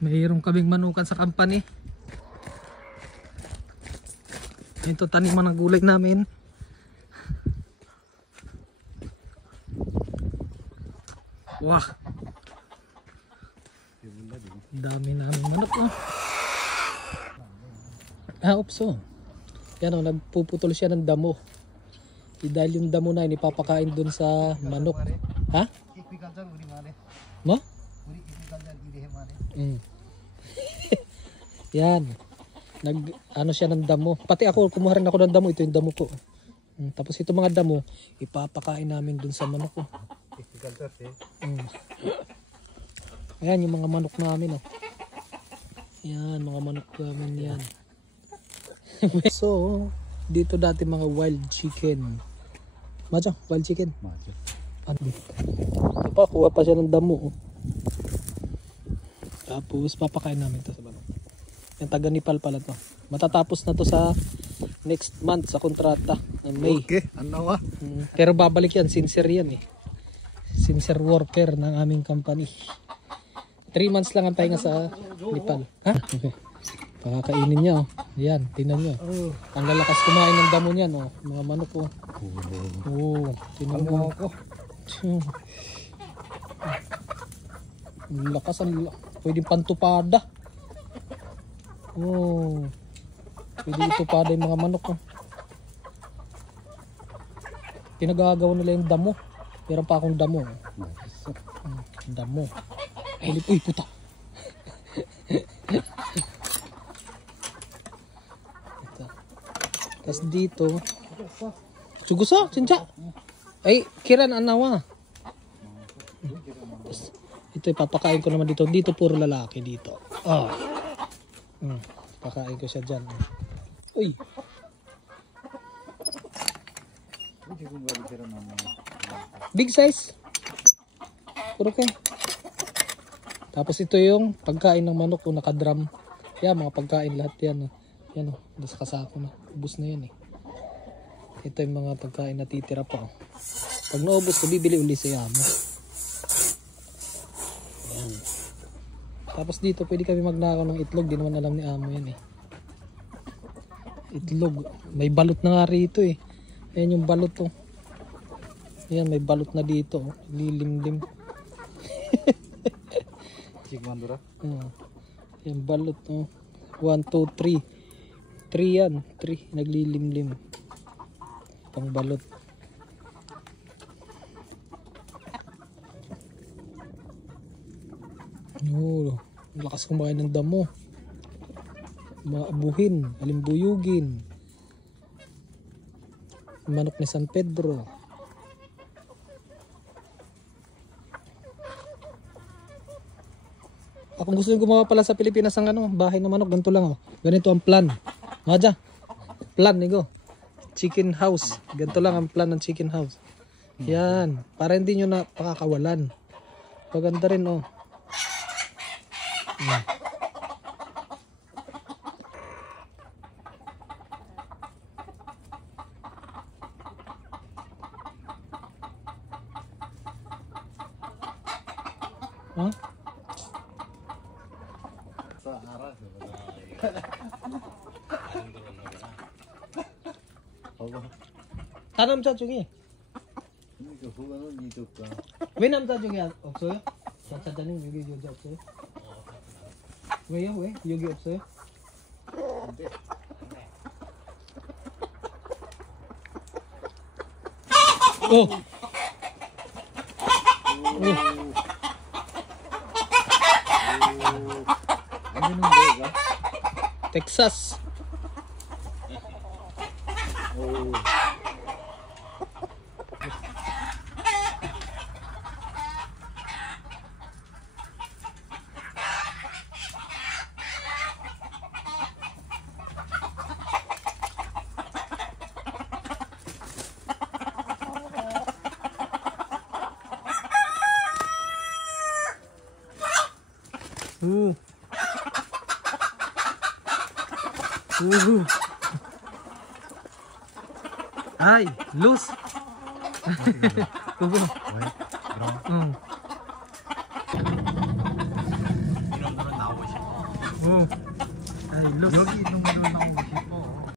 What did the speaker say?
Mayroon kaming manukan sa company. Ito taniman ng gulay namin. Wah. Dami namin manok oh. Opso. Yan oh, nagpuputol siya ng damo. Dahil yung damo na ipapakain dun sa manok. Ha? Mo? Yan. Ano siya ng damo. Pati ako, kumuha rin ako ng damo. Ito yung damo ko. Tapos ito mga damo, ipapakain namin dun sa manok ko. Ayan yung mga manok namin oh. Yan, mga manok namin yan. So, dito dati mga wild chicken. Macho, wild chicken. Macho. Ano dito? Ito pa, kuha pa siya ng damo oh. Tapos papakain namin to sa manok. Yung taga Nepal pala to. Matatapos na to sa next month sa kontrata ng May. Okay, ano pero babalik yan, sincere yan eh. Sincere worker ng aming company. 3 months lang ang pahinga sa Nepal. Ha? Pakakainin niya oh. Yan, tingnan niyo. Ang lalakas kumain ng damo niyan oh. Mga manok oh. Oh, tingnan mo ako. Lakas ang pwedeng pantupada. Oh. Pwede itupada yung mga manok oh. Pinagagawa nila yung damo. Meron pa akong damo. Damo. Uy, puta. Tapos dito. Sugusa, cinca. Ay, kiran anawa. Ito ipapakain ko naman dito. Dito puro lalaki dito. Pakain ko siya dyan. Uy. Big size. Puro kayo. Tapos ito yung pagkain ng manok kung nakadrum. Yan, mga pagkain lahat yan. Yan o, nasa kasako na. Ubus na yan eh. Ito yung mga pagkain na titira pa. Pag naubos ko, bibili uli sa yamo. Yan. Tapos dito, pwede kami magnakaw ng itlog. Di naman alam ni amo yan eh. Itlog. May balot na nga rito eh. Ayan yung balot oh. Ayan, may balot na dito oh. Lilimlim. Chikmandura. Ayan, balot oh. 1, 2, 3. 3 yan. 3. Naglilimlim. Pang balot. Oh, lakas kumain ng damo. Maabuhin, alimbuyugin. Manok ni San Pedro. Kung gusto nyo gumawa pala sa Pilipinas ang ano, bahay na manok, ganito lang oh. Ganito ang plan. Maja. Plan nigo. Chicken house. Ganito lang ang plan ng chicken house. Yan, para hindi nyo na pakakawalan. Paganda rin oh. Huh? tanam sa 중에 왜 남자 중에 없어요? 사장님 여기 여자 없어요? 왜요? 왜? 여기 없어요? 오! 텍사스. Ay, luz. Kubo. Brown. 이런 거는 나오고 싶어. Oh. Ay, los. Yogi, nung meron akong